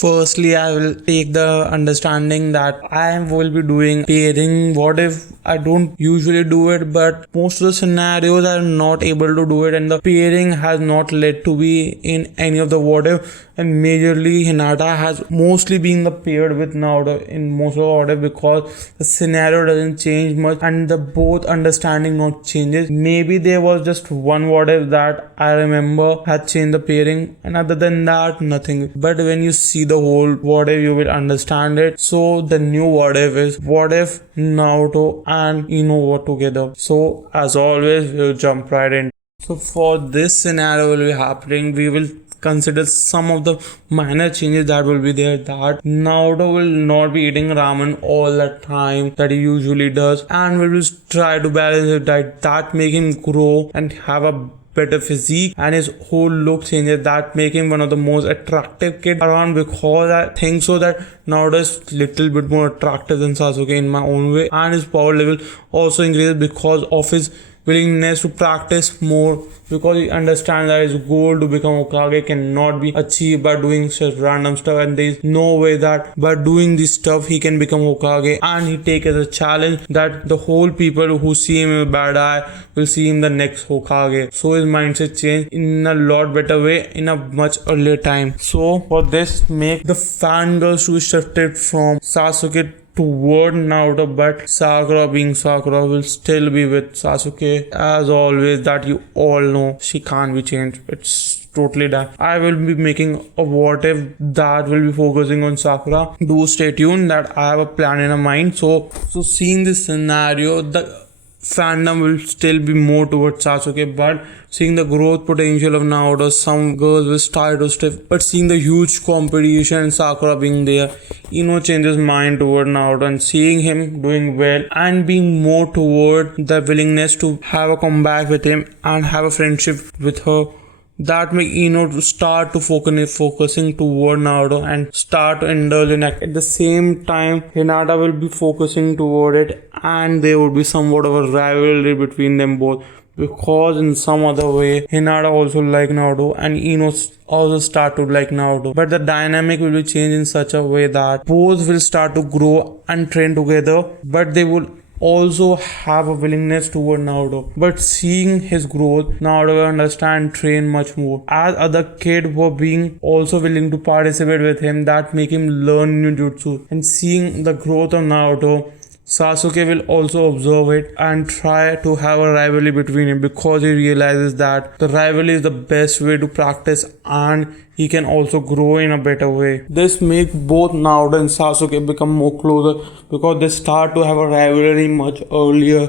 Firstly, I will take the understanding that I will be doing pairing. What if I don't usually do it, but most of the scenarios I'm not able to do it, and the pairing has not led to be in any of the what if. And majorly, Hinata has mostly been the paired with Naruto in most of the order because the scenario doesn't change much and the both understanding not changes. Maybe there was just one what if that I remember had changed the pairing, and other than that, nothing. But when you see the whole what if, you will understand it. So the new what if is what if Naruto and Ino were together. So as always, we'll jump right in. So for this scenario will be happening, we will consider some of the minor changes that will be there, that Naruto will not be eating ramen all the time that he usually does, and will try to balance his diet, that make him grow and have a better physique, and his whole look changes, that make him one of the most attractive kid around, because I think so that Naruto is little bit more attractive than Sasuke in my own way, and his power level also increases because of his willingness to practice more, because he understands that his goal to become Hokage cannot be achieved by doing such random stuff, and there is no way that by doing this stuff he can become Hokage, and he take as a challenge that the whole people who see him in a bad eye will see him the next Hokage. So his mindset changed in a lot better way in a much earlier time. So for this, make the fangirls to be shifted from Sasuke toward Naruto, but Sakura being Sakura will still be with Sasuke as always, that you all know she can't be changed. It's totally done. I will be making a what if that will be focusing on Sakura. Do stay tuned, that I have a plan in mind. So seeing this scenario, the fandom will still be more towards Sasuke, but seeing the growth potential of Naruto, some girls will start to stiff, but seeing the huge competition and Sakura being there, Ino changes mind toward Naruto, and seeing him doing well and being more toward the willingness to have a comeback with him and have a friendship with her, that make Ino to start to focusing toward Naruto and start to indulge in it. At the same time, Hinata will be focusing toward it, and there would be somewhat of a rivalry between them both, because in some other way Hinata also like Naruto and Ino also start to like Naruto, but the dynamic will be changed in such a way that both will start to grow and train together, but they will also have a willingness toward Naruto. But seeing his growth, Naruto will understand, train much more, as other kids were being also willing to participate with him, that make him learn new jutsu. And seeing the growth of Naruto, Sasuke will also observe it and try to have a rivalry between him, because he realizes that the rivalry is the best way to practice and he can also grow in a better way. This makes both Naruto and Sasuke become more closer, because they start to have a rivalry much earlier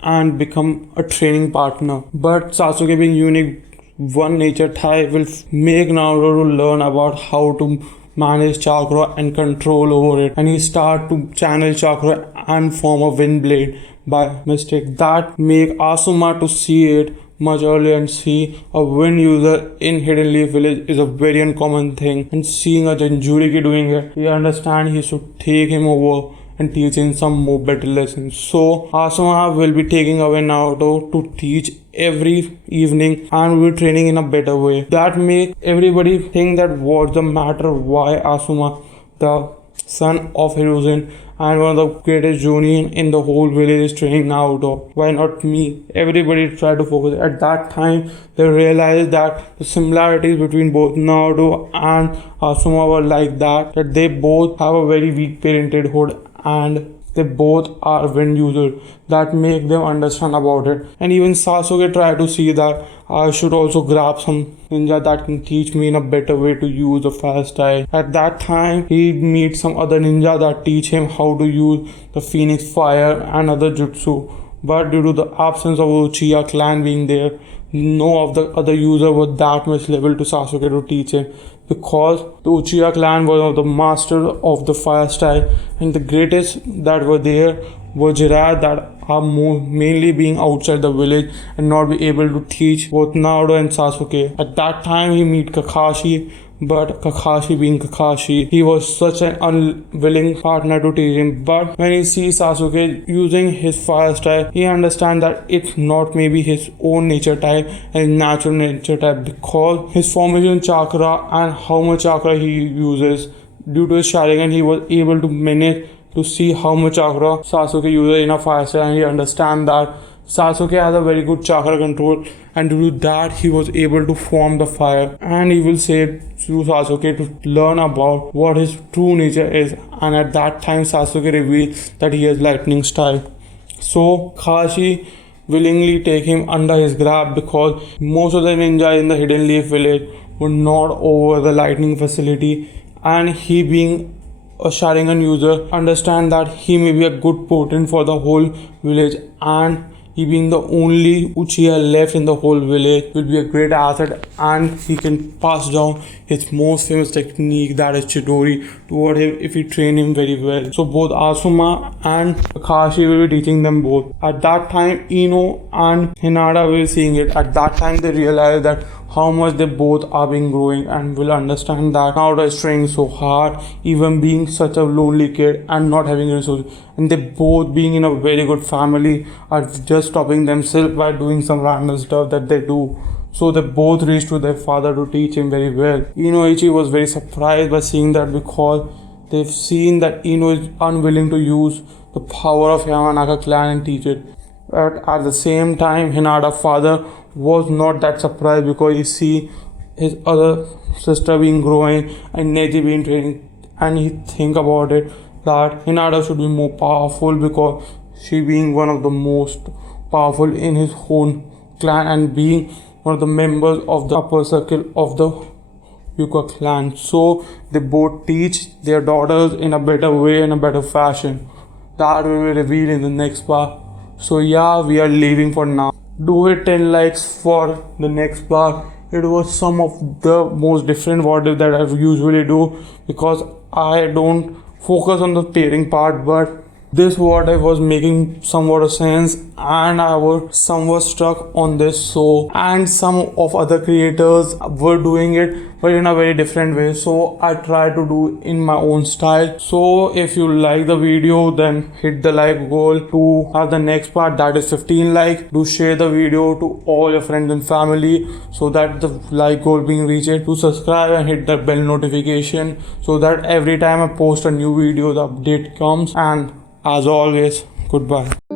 and become a training partner. But Sasuke being unique, one nature type, will make Naruto to learn about how to manage chakra and control over it, and he start to channel chakra and form a wind blade by mistake, that make Asuma to see it much earlier, and see a wind user in Hidden Leaf Village is a very uncommon thing, and seeing a Jinchuriki doing it, he understand he should take him over and teach him some more better lessons. So Asuma will be taking away Naruto to teach every evening and will be training in a better way. That make everybody think that what's the matter, why Asuma, the son of Hiruzen and one of the greatest Jonin in the whole village, is training Naruto. Why not me? Everybody tried to focus. At that time, they realized that the similarities between both Naruto and Asuma were like that they both have a very weak parenthood and they both are wind users, that make them understand about it. And even Sasuke tried to see that I should also grab some ninja that can teach me in a better way to use the fire style. At that time, he meets some other ninja that teach him how to use the Phoenix Fire and other jutsu. But due to the absence of Uchiha clan being there, no of the other user was that much level to Sasuke to teach him, because the Uchiha clan was one of the masters of the fire style, and the greatest that were there were Jiraiya, that are mainly being outside the village and not be able to teach both Naruto and Sasuke. At that time, he meet Kakashi, but Kakashi being Kakashi, he was such an unwilling partner to teach him. But when he sees Sasuke using his fire style, he understands that it's not maybe his own nature type and natural nature type, because his formation chakra and how much chakra he uses due to his Sharingan, he was able to manage to see how much chakra Sasuke uses in a fire style, and he understands that Sasuke has a very good chakra control, and due to that he was able to form the fire. And he will say to Sasuke to learn about what his true nature is, and at that time Sasuke reveals that he has lightning style. So Kashi willingly take him under his grab because most of the ninjas in the Hidden Leaf village were not over the lightning facility, and he being a Sharingan user understand that he may be a good potent for the whole village, and he being the only Uchiha left in the whole village will be a great asset, and he can pass down his most famous technique, that is Chidori, toward him if he train him very well. So both Asuma and Kakashi will be teaching them both. At that time Ino and Hinata will be seeing it. At that time they realize that how much they both are being growing, and will understand that Naruto is training so hard, even being such a lonely kid and not having resources, and they both being in a very good family are just stopping themselves by doing some random stuff that they do. So they both reached to their father to teach him very well. Inoichi was very surprised by seeing that because they've seen that Ino is unwilling to use the power of Yamanaka clan and teach it. But at the same time, Hinata's father was not that surprised because he see his other sister being growing and Neji being training, and he think about it that Hinata should be more powerful because she being one of the most powerful in his own clan and being one of the members of the upper circle of the Yuka clan. So they both teach their daughters in a better way, in a better fashion. That will be revealed in the next part. So yeah, we are leaving for now. Do hit 10 likes for the next part. It was some of the most different what if that I usually do, because I don't focus on the pairing part, but this what I was making somewhat of sense, and I was somewhat stuck on this. So, and some of other creators were doing it but in a very different way, so I try to do in my own style. So if you like the video, then hit the like goal to have the next part, that is 15 like. Do share the video to all your friends and family so that the like goal being reached. To subscribe and hit the bell notification so that every time I post a new video the update comes. And as always, goodbye.